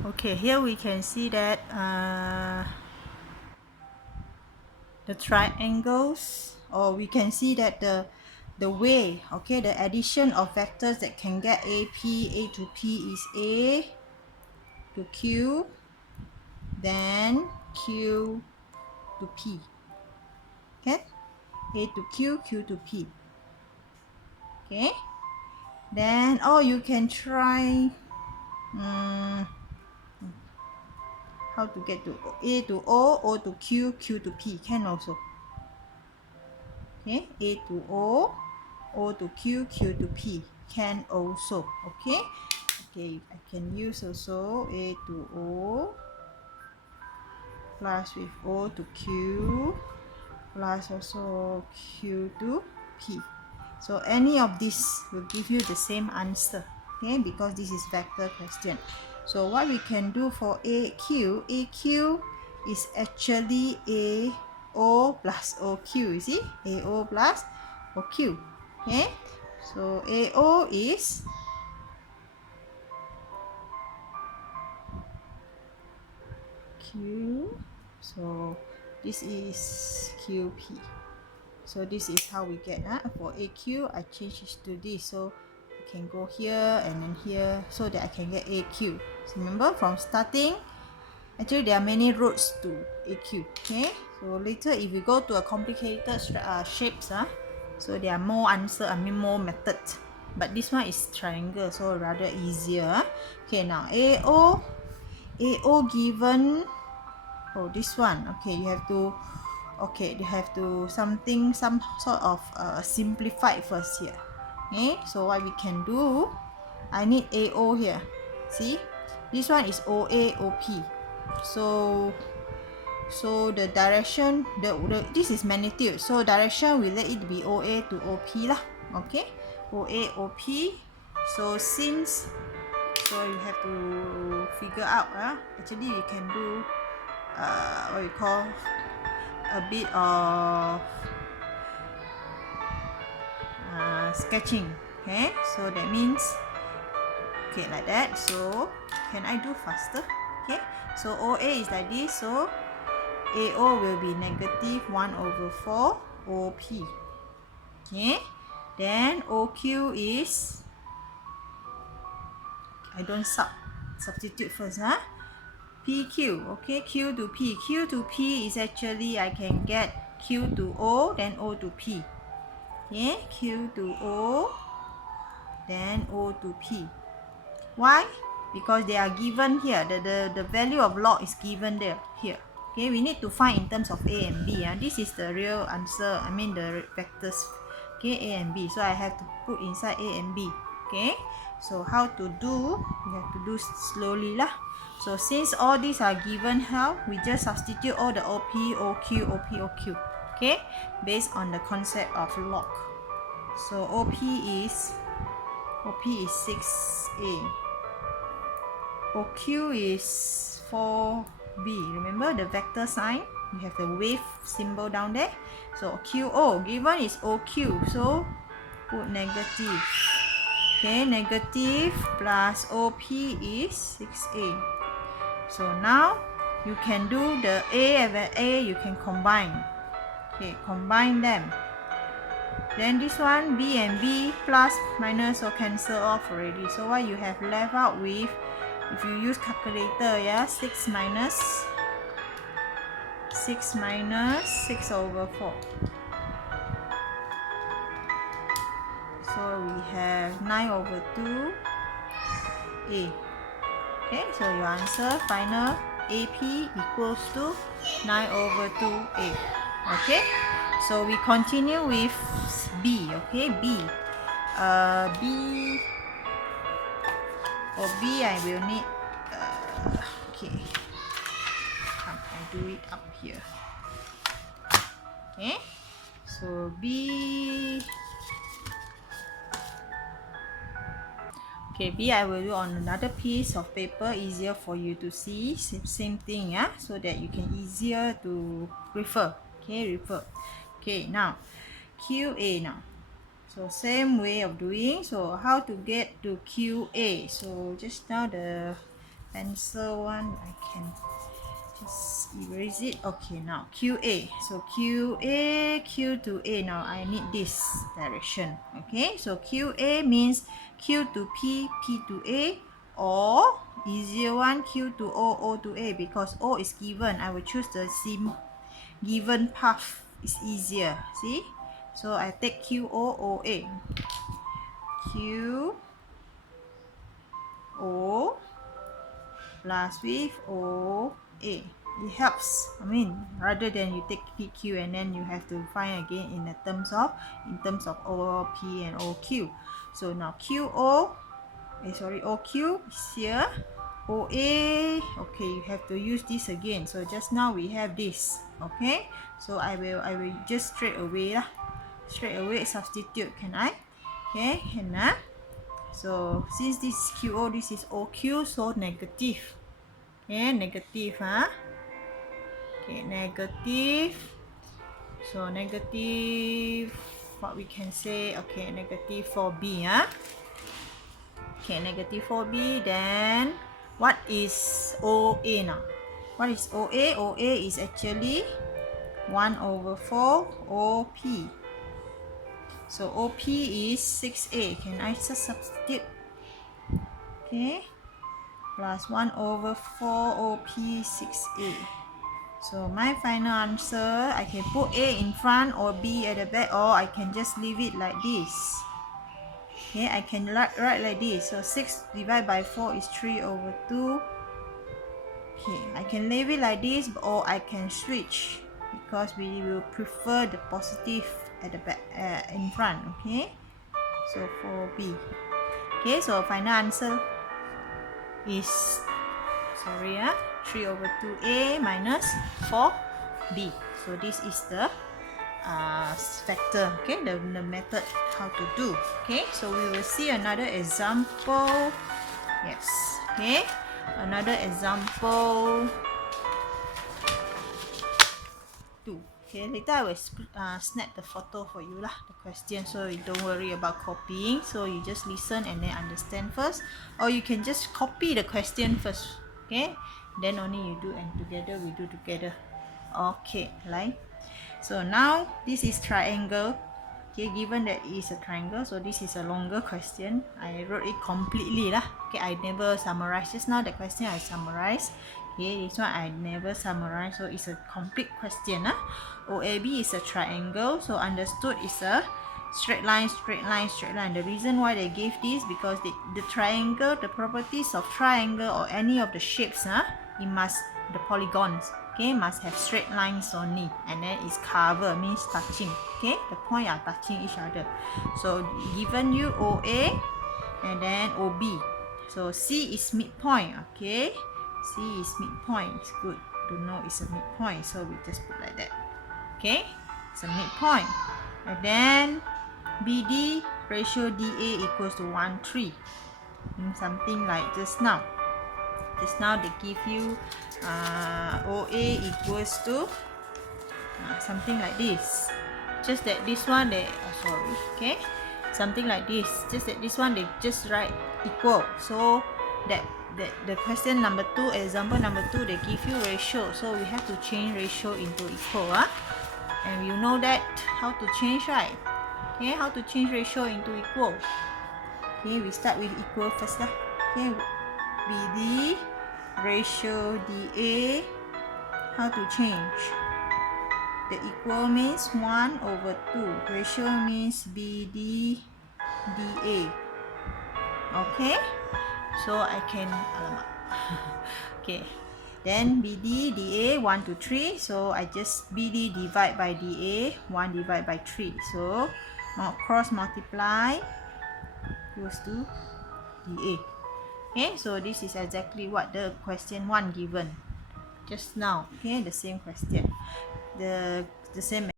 Okay, here we can see that the triangles, or we can see that the way, okay, the addition of vectors that can get a to P is A to Q, then Q to P. Okay, A to Q, Q to P. Okay, then you can try how to get to A to O to Q, Q to P, can also. Okay, A to O to Q, Q to P, can also. Okay, I can use also A to O plus with O to Q plus also Q to P. So any of this will give you the same answer, okay, because this is vector question. So what we can do for AQ is actually AO plus OQ, you see, AO plus OQ. Okay, so AO is Q, so this is QP. So this is how we get for AQ. I change it to this, so I can go here and then here, so that I can get AQ. So remember, from starting, actually there are many routes to AQ. Okay, so later if we go to a complicated shapes, so there are more more methods. But this one is triangle, so rather easier. Okay, now AO given. This one. Okay, you have to. Okay, they have to some sort of simplified first here. Okay, so what we can do, I need AO here. See, this one is OA OP. So the direction, this is magnitude, so direction we let it be OA to OP lah. Okay, OA OP. So since, so you have to figure out, actually you can do what you call a bit of sketching. Okay, so that means, okay, like that. So can I do faster? Okay, so OA is like this, so AO will be negative 1/4 OP. Okay, then OQ is, I don't substitute first, PQ. Okay, Q to P. Q to P is actually, I can get Q to O, then O to P. Okay, Q to O, then O to P. Why? Because they are given here. The value of log is given there here. Okay, we need to find in terms of A and B. This is the real answer. I mean the vectors. Okay, A and B. So I have to put inside A and B. Okay, so how to do? We have to do slowly lah. So since all these are given, how we just substitute all the OP, OQ, OP, OQ. Okay, based on the concept of log. So OP is 6A. OQ is 4B. Remember the vector sign? We have the wave symbol down there. So QO, given is OQ. So put negative. Okay, negative plus OP is 6A. So now you can do the A and A, you can combine. Okay, combine them. Then this one, B and B, plus, minus, or cancel off already. So what you have left out with, if you use calculator, 6 minus 6/4. So we have 9/2A. Okay, so your answer final AP equals to 9/2A. Okay, so we continue with B. Okay, B. For B, I will need okay. I do it up here. Okay, so B. Okay, B I will do on another piece of paper, easier for you to see. Same thing, so that you can easier to refer. Okay, refer. Okay, now QA now. So same way of doing. So how to get to QA? So just now the pencil one, I can just erase it. Okay, now QA. So QA, Q to A. Now I need this direction. Okay, so QA means Q to P, P to A, or easier one, Q to O, O to A, because O is given. I will choose the same given path. It's easier. See? So I take Q, O, O, A. Q, O, plus with O, A. It helps. I mean, rather than you take PQ and then you have to find again in terms of OP and OQ. So now QO, OQ is here. OA, okay, you have to use this again. So just now we have this. Okay, so I will just straight away substitute. Can I? Okay, can I? So since this is QO, this is OQ, so negative. Okay, negative, huh? Okay, negative. So negative, what we can say, okay, negative 4b, huh? Okay, negative 4b. Then what is OA now? What is OA? OA is actually 1/4 OP. So OP is 6a. Can I just substitute? Okay, plus 1/4 OP 6a. So my final answer, I can put A in front or B at the back, or I can just leave it like this. Okay, I can write like this. So 6 divided by 4 is 3/2. Okay, I can leave it like this, or I can switch, because we will prefer the positive at the back, in front. Okay, so for B. Okay, so final answer is 3/2a minus 4b. So this is the factor. Okay, the method how to do. Okay, so we will see another example. Yes. Okay, another example 2. Okay, later I will snap the photo for you lah, the question, so you don't worry about copying. So you just listen and then understand first, or you can just copy the question first. Okay, then only you do, and together we do together. Okay, like, so now this is triangle. Okay, given that it is a triangle, so this is a longer question. I wrote it completely lah. Okay, I never summarize. Just now the question I summarized. Okay, this one I never summarize, so it's a complete question. OAB is a triangle, so understood is a straight line, straight line, straight line. The reason why they gave this, because the triangle, the properties of triangle or any of the shapes, it must, the polygons, okay, must have straight lines only, and then it's cover, means touching. Okay, the point are touching each other. So given you OA and then OB, so C is midpoint. Okay, C is midpoint. It's good to know it's a midpoint, so we just put like that. Okay, it's a midpoint. And then BD ratio DA equals to 1:3. Something like just now. Just now they give you OA equals to something like this. Just that this one they okay, something like this. Just that this one they just write equal. So that the question number 2, example number 2, they give you ratio. So we have to change ratio into equal. And you know that how to change, right? Okay, how to change ratio into equal. Okay, we start with equal first lah. Okay, BD ratio DA, how to change? The equal means 1/2. Ratio means BD DA. Okay, so I can okay, then BD DA 1 to 3, so I just BD divide by DA, 1 divided by 3, so cross multiply equals to DA. Okay, so this is exactly what the question 1 given just now. Okay, the same question, the same